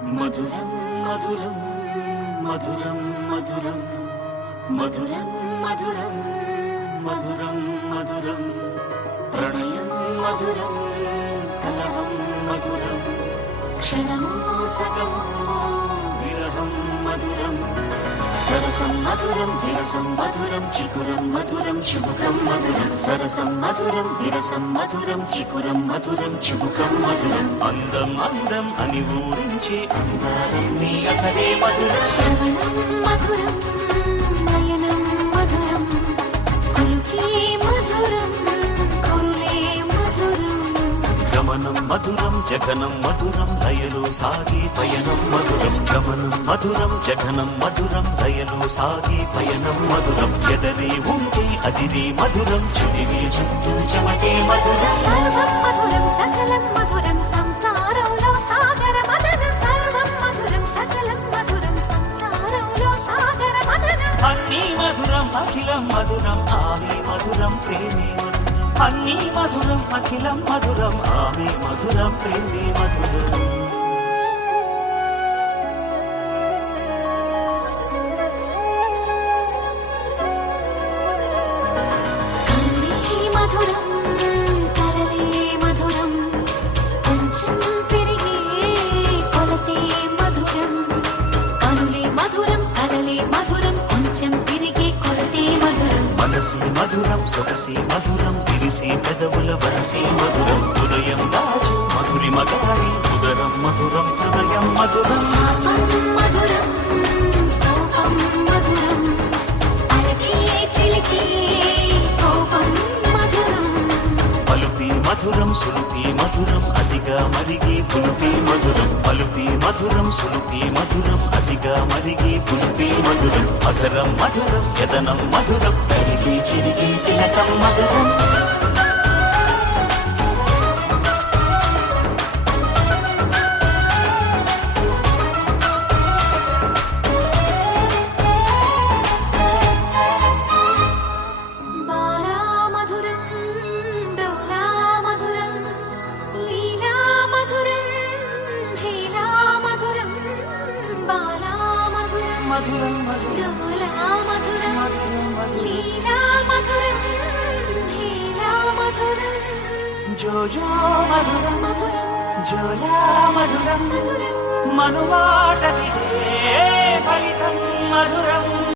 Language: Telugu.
మధురం మధురం మధురం మధురం మధురం మధురం మధురం మధురం ప్రణయం మధురం కలహం మధురం క్షణమో సగమో విరహం మధురం సరసం మధురం విరసం మధురం చికురం మధురం చుబుకం మధురం సరసం మధురం విరసం మధురం చికురం మధురం చుబుకం మధురం అందం అందం అని ఊరించే అందాలన్నీ అసలే మధురం శ్రవణం మధురం నయనం మధురం కులుకే మధురం కురులే మధురం గమనం మధురం జగనం మధురం లయలో సాగే పయనం మధురం గమనం మధురం జగనం మధురం లయలో సాగే పయనం మధురం ఎదరే ఉంటే అదిరే మధురం చిదిరే చుట్టూ చెమటే మధురం సర్వం మధురం సకలం మధురం సంసారంలో సాగర మదనం సర్వం మధురం సకలం మధురం సంసారంలో సాగర మదనం అన్నీ మధురం అఖిలం మధురం ఆమె మధురం ప్రేమే మధురం అన్నీ మధురం అఖిలం మధురం ఆమె మధురం ప్రేమే మధురం కళ్ళే మధురం కలలే మధురం కొంచెం పెరిగే కొలతే మధురం కనులే మధురం కలలే మధురం కొంచెం పెరిగే కొలతే మధురం మనసి మధురం సొగసి మధురం విరిసి పెదవుల వరసి మధురం ఉదయం దాచు మధురి మగాడి ఉదరం మధురం హృదయం మధురం పాపం మధురం సోపం మధురం అలకే చిలికే కోపం మధురం పలుపి మధురం సులుపి మధురం అతిగా మరిగి పులుపి మధురం పలుపి మధురం సులుపి మధురం అతిగా మరిగి పులుపి మధురం అధరం మధురం యదనం మధురం కరిగి చిరిగి తిలకం మధురం బాలా మధురం డోలా మధురం లీలా మధురం హేలా మధురం బాలా మధురం మధురం మధురం డోలా మధురం మధురం మధురం లీలా మధురం హేలా మధురం జోజో మధురం మధురం జోలా మధురం మధురం మనుమాటకిదే ఫలితం మధురం